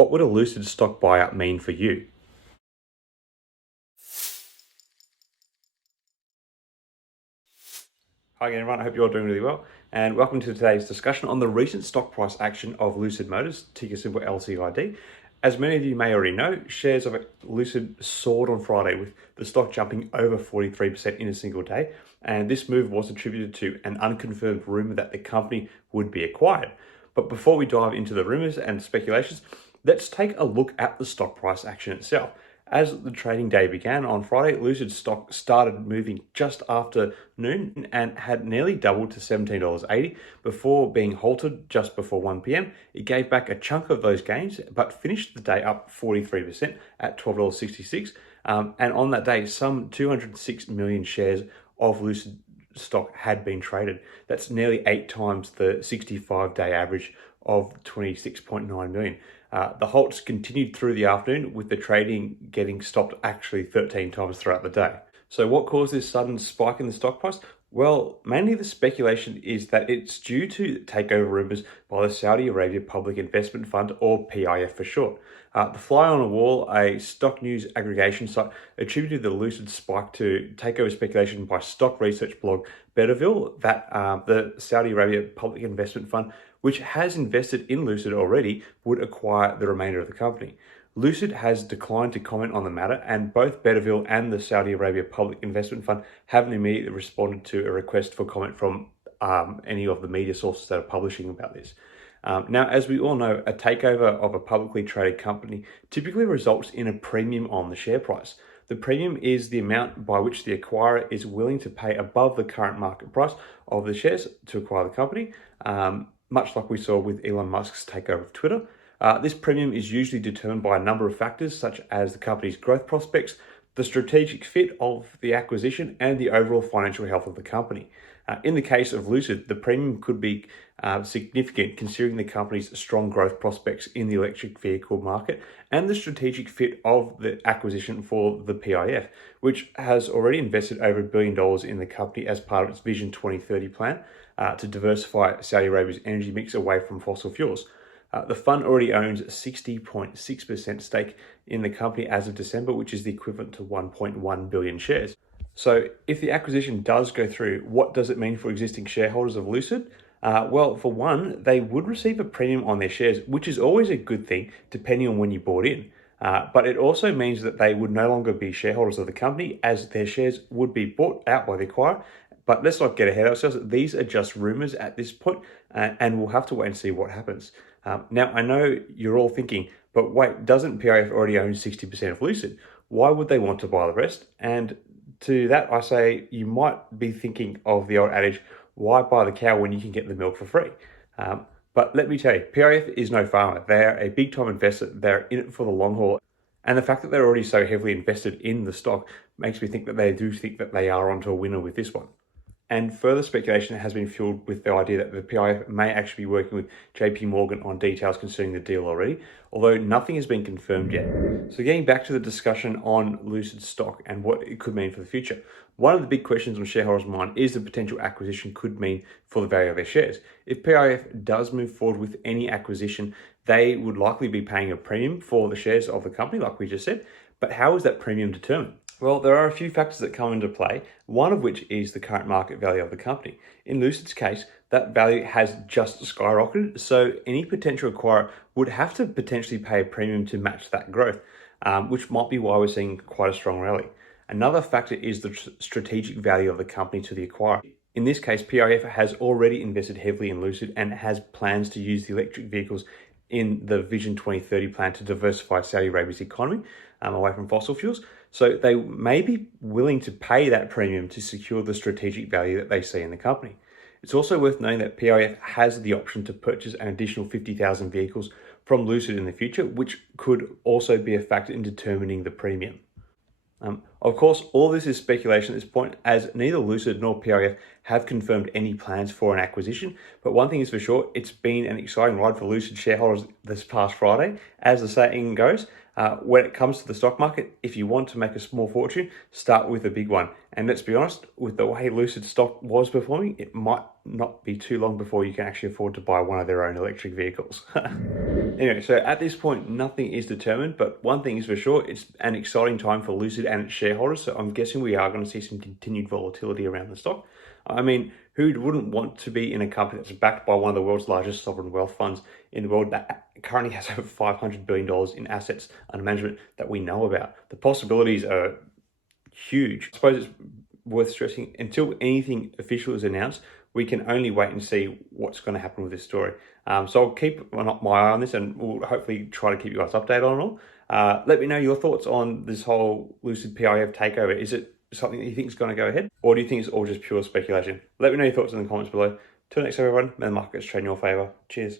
What would a Lucid stock buyout mean for you? Hi again, everyone. I hope you're all doing really well. And welcome to today's discussion on the recent stock price action of Lucid Motors, ticker symbol LCID. As many of you may already know, shares of Lucid soared on Friday, with the stock jumping over 43% in a single day. And this move was attributed to an unconfirmed rumor that the company would be acquired. But before we dive into the rumors and speculations, let's take a look at the stock price action itself. As the trading day began on Friday, Lucid stock started moving just after noon and had nearly doubled to $17.80 before being halted just before 1 p.m. It gave back a chunk of those gains, but finished the day up 43% at $12.66. And on that day, some 206 million shares of Lucid stock had been traded. That's nearly 8 times the 65-day average of 26.9 million. The halts continued through the afternoon, with the trading getting stopped actually 13 times throughout the day. So what caused this sudden spike in the stock price? Well, mainly the speculation is that it's due to takeover rumors by the Saudi Arabia Public Investment Fund, or PIF for short. The Fly on a Wall, a stock news aggregation site, attributed the Lucid spike to takeover speculation by stock research blog Betaville that the Saudi Arabia Public Investment Fund, which has invested in Lucid already, would acquire the remainder of the company. Lucid has declined to comment on the matter, and both Betaville and the Saudi Arabia Public Investment Fund haven't immediately responded to a request for comment from any of the media sources that are publishing about this. Now, as we all know, a takeover of a publicly traded company typically results in a premium on the share price. The premium is the amount by which the acquirer is willing to pay above the current market price of the shares to acquire the company, much like we saw with Elon Musk's takeover of Twitter. This premium is usually determined by a number of factors, such as the company's growth prospects, the strategic fit of the acquisition, and the overall financial health of the company. In the case of Lucid, the premium could be significant considering the company's strong growth prospects in the electric vehicle market and the strategic fit of the acquisition for the PIF, which has already invested over $1 billion in the company as part of its Vision 2030 plan to diversify Saudi Arabia's energy mix away from fossil fuels. The fund already owns a 60.6% stake in the company as of December, which is the equivalent to 1.1 billion shares. So if the acquisition does go through, what does it mean for existing shareholders of Lucid? Well, for one, they would receive a premium on their shares, which is always a good thing depending on when you bought in. But it also means that they would no longer be shareholders of the company, as their shares would be bought out by the acquirer. But let's not get ahead of ourselves. These are just rumors at this point, and we'll have to wait and see what happens. Now, I know you're all thinking, but wait, doesn't PIF already own 60% of Lucid? Why would they want to buy the rest? And to that, I say you might be thinking of the old adage, why buy the cow when you can get the milk for free? But let me tell you, PIF is no farmer. They're a big-time investor. They're in it for the long haul. And the fact that they're already so heavily invested in the stock makes me think that they do think that they are onto a winner with this one. And further speculation has been fueled with the idea that the PIF may actually be working with JP Morgan on details concerning the deal already, although nothing has been confirmed yet. So getting back to the discussion on Lucid stock and what it could mean for the future, one of the big questions on shareholders' mind is the potential acquisition could mean for the value of their shares. If PIF does move forward with any acquisition, they would likely be paying a premium for the shares of the company, like we just said. But how is that premium determined? Well, there are a few factors that come into play, one of which is the current market value of the company. In Lucid's case, that value has just skyrocketed, so any potential acquirer would have to potentially pay a premium to match that growth, which might be why we're seeing quite a strong rally. Another factor is the strategic value of the company to the acquirer. In this case, PIF has already invested heavily in Lucid and has plans to use the electric vehicles in the Vision 2030 plan to diversify Saudi Arabia's economy away from fossil fuels. So they may be willing to pay that premium to secure the strategic value that they see in the company. It's also worth noting that PIF has the option to purchase an additional 50,000 vehicles from Lucid in the future, which could also be a factor in determining the premium. Of course, all this is speculation at this point, as neither Lucid nor PIF have confirmed any plans for an acquisition. But one thing is for sure, it's been an exciting ride for Lucid shareholders this past Friday. As the saying goes, when it comes to the stock market, if you want to make a small fortune, start with a big one. And let's be honest, with the way Lucid Stock was performing, it might not be too long before you can actually afford to buy one of their own electric vehicles. Anyway, so at this point, nothing is determined, but one thing is for sure, it's an exciting time for Lucid and its shareholders, so I'm guessing we are going to see some continued volatility around the stock. I mean, who wouldn't want to be in a company that's backed by one of the world's largest sovereign wealth funds in the world that currently has over $500 billion in assets under management that we know about? The possibilities are huge. I suppose it's worth stressing, until anything official is announced, we can only wait and see what's going to happen with this story. So I'll keep my eye on this, and we'll hopefully try to keep you guys updated on it all. Let me know your thoughts on this whole Lucid PIF takeover. Is it something that you think is going to go ahead, or do you think it's all just pure speculation? Let me know your thoughts in the comments below. Till next time, everyone, may the markets trade in your favor. Cheers.